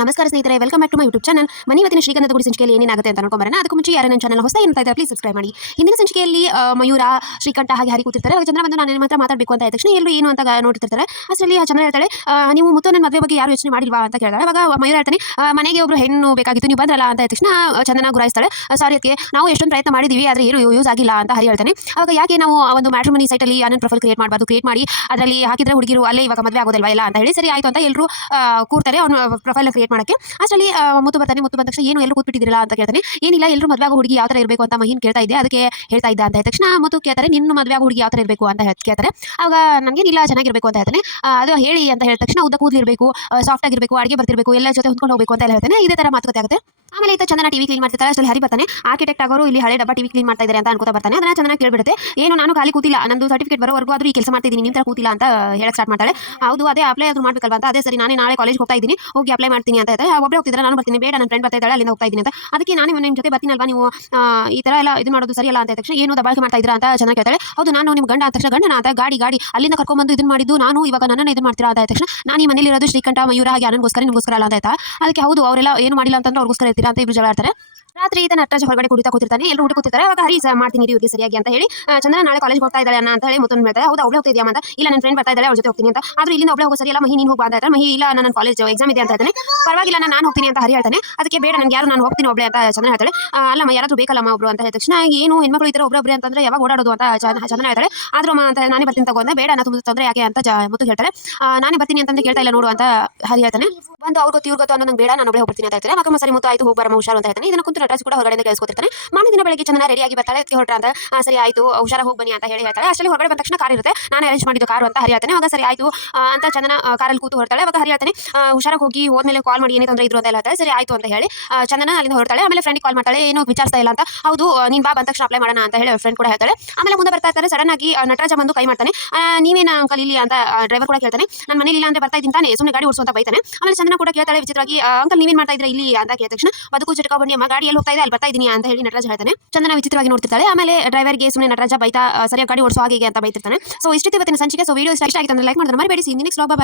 ನಮಸ್ಕಾರ ಸ್ನೇಹಿತರೆ, welcome back to my YouTube channel. ಇವತ್ತಿನ ಶ್ರೀಗಂಧದ ಗುಡಿ ಸಂಚಿಕೆಯಲ್ಲಿ ಏನೇನಾಗುತ್ತೆ ಅಂತ ನೋಡ್ಕೊಂಬರೋಣ. ಅದಕ್ಕೂ ಮುಂಚೆ ಯಾರು ನನ್ನ ಚಾನಲ್ ಹೊಸ ಏನ್ತಾ ಇದ್ದಾರೆ ಪ್ಲೀಸ್ ಸಬ್ಸ್ಕ್ರೈಬ್ ಮಾಡಿ. ಹಿಂದಿನ ಸಂಚಿಕೆಯಲ್ಲಿ ಮಯೂರ, ಶ್ರೀಕಂಠ ಹಾಗೆ ಹರಿ ಕೂತಿರ್ತಾರೆ. ಅವಾಗ ಚಂದ್ರ ಬಂದು ನಾನು ನಿಮ್ಮ ಹತ್ರ ಮಾತಾಡಬೇಕು ಅಂತ ತಕ್ಷಣ ಎಲ್ಲರೂ ಏನು ಅಂತ ನೋಡ್ತಿರ್ತಾರೆ. ಅಷ್ಟರಲ್ಲಿ ಚಂದ್ರ ಹೇಳ್ತಾಳೆ, ನೀವು ಮುತ್ತುನ ಮದುವೆ ಬಗ್ಗೆ ಯಾರು ಯೋಚನೆ ಮಾಡಿಲ್ವಾ ಅಂತ ಕೇಳ್ತಾಳೆ. ಅವಾಗ ಮಯೂರ ಹೇಳ್ತಾನೆ, ಮನೆಗೆ ಒಬ್ರು ಹೆಣ್ಣು ಬೇಕಾಗಿತ್ತು, ನೀವು ಬಂದ್ರಲ್ಲ ಅಂತ ತಕ್ಷಣ ಚಂದನ ಗುರಾಯಿಸ್ತಾಳೆ. ಸಾರಿ ಅದಕ್ಕೆ ನಾವು ಎಷ್ಟೊಂದು ಪ್ರಯತ್ನ ಮಾಡಿದೀವಿ, ಆದರೆ ಏನು ಯೂಸ್ ಆಗಿಲ್ಲ ಅಂತ ಹರಿ ಹೇಳ್ತಾನೆ. ಅವಾಗ ಯಾಕೆ ನಾವು ಒಂದು ಮ್ಯಾಟ್ರಿಮನಿ ಸೈಟಲ್ಲಿ ನನ್ನ ಪ್ರೊಫೈಲ್ ಕ್ರಿಯೇಟ್ ಮಾಡಬಾರ್ದು, ಕ್ರಿಯೇಟ್ ಮಾಡಿ ಅದರಲ್ಲಿ ಹಾಕಿದ್ರೆ ಹುಡುಗಿರು ಅಲ್ಲೇ ಇವಾಗ ಮದುವೆ ಆಗೋದಿಲ್ವಾ ಇಲ್ಲ ಅಂತ ಹೇಳಿ ಸರಿ ಆಯಿತು ಅಂತ ಎಲ್ಲರೂ ಕೂರ್ತಾರೆ ಅವ್ನು ಪ್ರೊಫೈಲ್ ಕ್ರಿಯೇಟ್ ಮಾಡೋಕ್ಕೆ. ಅಷ್ಟರಲ್ಲಿ ಮುತ್ತು ಬರ್ತಾನೆ. ಮುತ್ತು ಬಂದ ತಕ್ಷಣ ಏನು ಎಲ್ಲರೂ ಕೂತ್ಬಿಟ್ಟಿದ್ದೀರಾ ಅಂತ ಕೇಳ್ತಾನೆ. ಏನಿಲ್ಲ, ಎಲ್ಲರೂ ಮದುವೆ ಆಗೋ ಹುಡುಗಿ ಯಾವ ಥರ ಇರಬೇಕು ಅಂತ ಮಹಿನ್ ಕೇಳ್ತಾ ಇದ್ದೆ, ಅದಕ್ಕೆ ಹೇಳ್ತಾ ಇದ್ದ ಅಂತ ತಕ್ಷಣ ಮುತ್ತು ಕೇಳ್ತಾರೆ, ನಿನ್ನ ಮದುವೆ ಆಗೋ ಹುಡುಗಿ ಯಾವ ಥರ ಇರಬೇಕು ಅಂತ ಕೇಳ್ತಾರೆ. ಆವಾಗ ನನಗೇನಿಲ್ಲ, ಚೆನ್ನಾಗಿರಬೇಕು ಅಂತ ಹೇಳ್ತಾನೆ. ಅದು ಹೇಳಿ ಅಂತ ಹೇಳಿದ ತಕ್ಷಣ ಉದ್ದ ಕೂದಲಿರಬೇಕು, ಸಾಫ್ಟ್ ಆಗಿರಬೇಕು, ಅಡುಗೆ ಬರ್ತಿರಬೇಕು, ಎಲ್ಲ ಜೊತೆ ಹೊಂದ್ಕೊಂಡು ಹೋಗಬೇಕು ಅಂತ ಹೇಳ್ತಾನೆ. ಇದೇ ಥರ ಮಾತುಕತೆ ಆಗುತ್ತೆ. ಆಮೇಲೆ ಈತ ಚಂದನ ಟಿವಿ ಕ್ಲೀನ್ ಮಾಡ್ತಿರ್ತಾರೆ. ಅಷ್ಟರಲ್ಲಿ ಹರಿ ಬರ್ತಾನೆ. ಆರ್ಕಿಟೆಕ್ಟ್ ಆಗೋರು ಇಲ್ಲಿ ಹಳೆ ಡಬ್ಬ ಟಿವಿ ಕ್ಲೀನ್ ಮಾಡ್ತಾ ಇದ್ದಾರೆ ಅಂತ ಅನ್ಕೋತಾ ಬರ್ತಾನೆ. ಅದನ್ನ ಚಂದನ ಕೇಳ್ಬಿಡುತ್ತೆ, ಏನು ನಾನು ಖಾಲಿ ಕೂತಿಲ್ಲ, ನಂದು ಸರ್ಟಿಫಿಕೇಟ್ ಬರೋವರೆಗೂ ಆದರೂ ಈ ಕೆಲಸ ಮಾಡ್ತಿದ್ದೀನಿ, ನಿಮ್ಮ ಥರ ಕೂತಿಲ್ಲ ಅಂತ ಹೇಳಕ್ಕೆ ಸ್ಟಾರ್ಟ್ ಮಾಡ್ತಾಳೆ. ಹೌದು, ಅದೇ ಅಪ್ಲೈ ಆದ್ರೂ ಮಾಡಬೇಕಲ್ವಾ ಅಂತ. ಅದೇ ಸರಿ, ನಾಳೆ ಕಾಲೇಜ್ ಹೋಗ್ತಾ ಇದ್ದೀನಿ, ಹೋಗಿ ಅಪ್ಲೈ ಮಾಡ್ತೀನಿ ಅಂತ ಹೇಳ್ತಾರೆ. ಒಬ್ಬರೇ ಹೋಗ್ತಿದ್ರೆ ನಾನು ಬರ್ತೀನಿ, ಬೇಡ ನನ್ನ ಫ್ರೆಂಡ್ ಬರ್ತಾ ಇದ್ದಾಳೆ, ಅಲ್ಲಿಂದ ಹೋಗ್ತಾ ಇದ್ದೀನಿ ಅಂತ. ಅದಕ್ಕೆ ನಾನು ನಿಮ್ಮ ಜೊತೆ ಬರ್ತೀನಲ್ವಾ, ನೀವು ಈ ಥರ ಎಲ್ಲ ಇದು ಮಾಡೋದು ಸರಿಯಲ್ಲ ಅಂತ ತಕ್ಷಣ ಏನು ದಬಾಳಿಕೆ ಮಾಡ್ತಾ ಇದ್ದೀರಾ ಅಂತ ಚೆನ್ನಾಗಿ ಕೇಳ್ತಾಳೆ. ಹೌದು, ನಾನು ನಿಮ್ಮ ಗಂಡ ಅಂತ ತಕ್ಷಣ ಗಂಡನ ಅಂತ ಗಾಡಿ ಅಲ್ಲಿಂದ ಕರ್ಕೊಂಡ್ಬಂದು ಇದನ್ನು ಮಾಡಿದ್ದು ನಾನು, ಇವಾಗ ನನ್ನನ್ನು ಇದನ್ನು ಮಾಡ್ತೀರಾ ಅಂತ ತಕ್ಷಣ ನಾನು ಈ ಮನೇಲಿ ಇರೋದು ಶ್ರೀಕಂಠ ಮಯೂರ ಹಾಗೆ ನನಗೋಸ್ಕರ ನಿಮಗೋಸ್ಕರ ಅಲ್ಲ ಅಂತ ಆಯ್ತಾ. ಅದಕ್ಕೆ ಹೌದು, ಅವರೆಲ್ಲ ಏನು ಮಾಡಿಲ್ಲ ಅಂತಂದ್ರೆ ಅವ್ರಿಗೋಸ್ಕರ ಇರ್ತೀರಾ ಅಂತ ಇಬ್ರು ಜಗಳ ಆಡ್ತಾರೆ. ರಾತ್ರಿ ಈತ ನಟರಾಜ ಹೊರಗಡೆ ಕುಡಿತಾ ಕೂತಿರ್ತಾನೆ. ಎಲ್ಲರೂ ಊಟ ಕೂತಿರ್ತಾರೆ. ಅವಾಗ ಹರಿ ಮಾಡ್ತೀನಿ ಇವ್ರಿಗೆ ಸರಿಯಾಗಿ ಅಂತ ಹೇಳಿ ಚಂದ್ರ ನಾಳೆ ಕಾಲೇಜ್ ಹೋಗ್ತಾ ಇದ್ದಾಳೆ ಅಣ್ಣ ಅಂತ ಹೇಳಿ ಮುತ್ತನ್ನು ಹೇಳ್ತಾರೆ. ಹೌದು, ಅವಳೇ ಹೋಗ್ತಿದ್ಯಾ ಅಂತ. ಇಲ್ಲ, ನನ್ನ ಫ್ರೆಂಡ್ ಬರ್ತಾ ಇದ್ದಾಳೆ, ಅವ್ರ ಜೊತೆ ಹೋಗ್ತೀನಿ ಅಂತ. ಆದ್ರೆ ಇಲ್ಲಿಂದ ಒಬ್ಬಳೆ ಹೋಗೋ ಸರಿಯಲ್ಲ, ಮಹಿ ನೀನು ಹೋಗಿ ಅಂತ ಮಹಿ ಇಲ್ಲ, ನನ್ನ ಕಾಲೇಜ್ ಎಕ್ಸಾಮ್ ಇದೆ ಅಂತ ಹೇಳ್ತಾನೆ. ಪರವಾಗಿಲ್ಲ, ನಾನು ಹೋಗ್ತೀನಿ ಅಂತ ಹರಿ ಹೇಳ್ತಾನೆ. ಅದಕ್ಕೆ ಬೇಡ, ನನಗೆ ಯಾರು, ನಾನು ಹೋಗ್ತೀನಿ ಒಬ್ಬಳೆ ಅಂತ ಚಂದ್ರ ಹೇಳ್ತಾಳೆ. ಅಲ್ಲಮ್ಮ, ಯಾರಾದ್ರೂ ಬೇಕಲ್ಲಮ್ಮ ಒಬ್ರು ಅಂತ ಹೇಳಿದ ತಕ್ಷಣ ಏನು ಹೆಣ್ಮಕ್ಳು ಇದ್ದಾರೆ ಒಬ್ಬೊಬ್ಬರೇ ಅಂತಂದ್ರೆ ಯಾವಾಗ ಓಡಾಡೋದು ಅಂತ ಚಂದ್ರ ಹೇಳ್ತಾಳೆ. ಆದ್ರೂ ಅಮ್ಮ ಅಂತ ನಾನೇ ಬರ್ತೀನಿ ತಗೋ ಅಂತ. ಬೇಡ, ನಾನು ತುಂಬ ತೊಂದರೆ ಯಾಕೆ ಅಂತ ಮುತ್ತು ಹೇಳ್ತಾರೆ. ನಾನೇ ಬರ್ತೀನಿ ಅಂತಂದ್ರೆ ಕೇಳ್ತಾ ಇಲ್ಲ ನೋಡು ಅಂತ ಹರಿ ಹೇಳ್ತಾನೆ. ಬಂದು ಅವ್ರು ಗೊತ್ತು ಇವ್ರು ಗೊತ್ತು ಅನ್ನೋ ನಂಗೆ ಬೇಡ, ನಾನು ಒಬ್ಬಳೆ ಹೋಗ್ತೀನಿ ಅಂತ ಹೇಳ್ತಾರೆ. ಅವಾಗ ಸರಿ ಮುತ್ತು ಆಯ್ತು, ಹೋಗಿ ಬರಮ್ಮ ಹುಷಾರು ಅಂತ ಹೇಳ್ತಾನೆ. ಇದನ್ನ ಕುಂತು ನಟರಾಜ್ ಕೂಡ ಹೊರಗಡೆ ಕೇಳಿಸ್ಕೊತಿರ್ತಾನೆ. ಮಾರನೇ ದಿನ ಬೆಳಗ್ಗೆ ಚಂದನ ರೆಡಿಯಾಗಿ ಬರ್ತಾಳೆ. ಅದಕ್ಕೆ ಹೊರಟ್ರ ಅಂತ. ಸರಿ ಆಯ್ತು, ಹುಷಾರ ಹೋಗಿ ಬನ್ನಿ ಅಂತ ಹೇಳಿ ಹೇಳ್ತಾಳೆ. ಅಷ್ಟರಲ್ಲಿ ಹೊರಗಡೆ ಬಂದ ತಕ್ಷಣ ಕಾರ್ ಇರುತ್ತೆ. ನಾನು ಅರೇಂಜ್ ಮಾಡಿದ್ದು ಕಾರು ಅಂತ ಹರಿ ಹೇಳ್ತಾನೆ. ಅವಾಗ ಸರಿ ಆಯ್ತು ಅಂತ ಚಂದನ ಕಾರಲ್ಲಿ ಕೂತು ಹೊರತಾಳೆ. ಅವಾಗ ಹರಿ ಹೇಳ್ತಾನೆ, ಹುಷಾರಾಗಿ ಹೋಗಿ ಹೋದ್ಮೇಲೆ ಕಾಲ್ ಮಾಡಿ ಏನೇ ತೊಂದರೆ ಇದ್ರು ಅಂತ ಹೇಳ್ತಾಳೆ. ಸರಿ ಆಯ್ತು ಅಂತ ಹೇಳಿ ಚಂದನ ಅಲ್ಲಿಂದ ಹೊರತಾಳೆ. ಆಮೇಲೆ ಫ್ರೆಂಡ್ ಕಾಲ್ ಮಾಡ್ತಾಳೆ, ಏನು ವಿಚಾರಿಸ್ತಾ ಇಲ್ಲ ಅಂತ. ಹೌದು, ನೀನು ಬಾ, ಬಂದ ತಕ್ಷಣ ಅಪ್ಲೈ ಮಾಡೋಣ ಅಂತ ಹೇಳಿ ಫ್ರೆಂಡ್ ಕೂಡ ಹೇಳ್ತಾಳೆ. ಆಮೇಲೆ ಮುಂದೆ ಬರ್ತಾ ಇರ್ತಾರೆ. ಸಡನ್ ಆಗಿ ನಟರಾಜ ಬಂದು ಕೈ ಮಾಡ್ತಾನೆ. ನೀವೇನ ಅಂಕಲ್ ಇಲ್ಲಿ ಅಂತ ಡ್ರೈವರ್ ಕೂಡ ಕೇಳ್ತಾನೆ. ನನ್ನ ಮನೇಲಿ ಇಲ್ಲ ಅಂದ್ರೆ ಬರ್ತಾ ಇದ್ದೀನಿ ತಾನೆ, ಸುಮ್ಮನೆ ಗಾಡಿ ಓಡಿಸುವಂತ ಬೈತಾನೆ. ಆಮೇಲೆ ಚಂದನ ಕೂಡ ಕೇಳ್ತಾಳೆ ವಿಚಿತ್ರವಾಗಿ, ಅಂಕಲ್ ನೀವೇನ್ ಮಾಡ್ತಾ ಇದ್ರೆ ಇಲ್ಲಿ ಅಂತ ಕೇಳಿದ ತಕ್ಷಣ ಬದುಕು ಚಿಟಕ ಬನ್ನಿ ಅಮ್ಮ, ಗಾಡಿ ಎಲ್ಲಿ ಹೋಗ್ತಾ ಇದೆ ಅಲ್ಲಿ ಬರ್ತಾ ಇದ್ದೀನಿ ಅಂತ ಹೇಳಿ ನಟರಾಜ ಹೇಳ್ತಾನೆ. ಚಂದನ ವಿಚಿತ್ರವಾಗಿ ನೋಡ್ತಿರ್ತಾಳೆ. ಆಮೇಲೆ ಡ್ರೈವರ್ಗೆ ಸುಮ್ಮನೆ ನಟರಾಜ ಬೈತಾ ಸರಿಯಾಗಿ ಗಾಡಿ ಓಡಿಸೋ ಹಾಗೆ ಅಂತ ಬೈತಿರ್ತಾನೆ. ಸೊ ಇಷ್ಟಿತ್ತು ಇವತ್ತಿನ ಸಂಚಿಕೆ. ಸೊ ವಿಡಿಯೋ ಇಷ್ಟ ಆಗಿತ್ತು ಅಂದ್ರೆ ಲೈಕ್ ಮಾಡಿದ್ರೆ ಮರಿಬೇಡಿ. ನೆಕ್ಸ್ಟ್ ವ್ಲಾಗ್, ಬಾಯ್.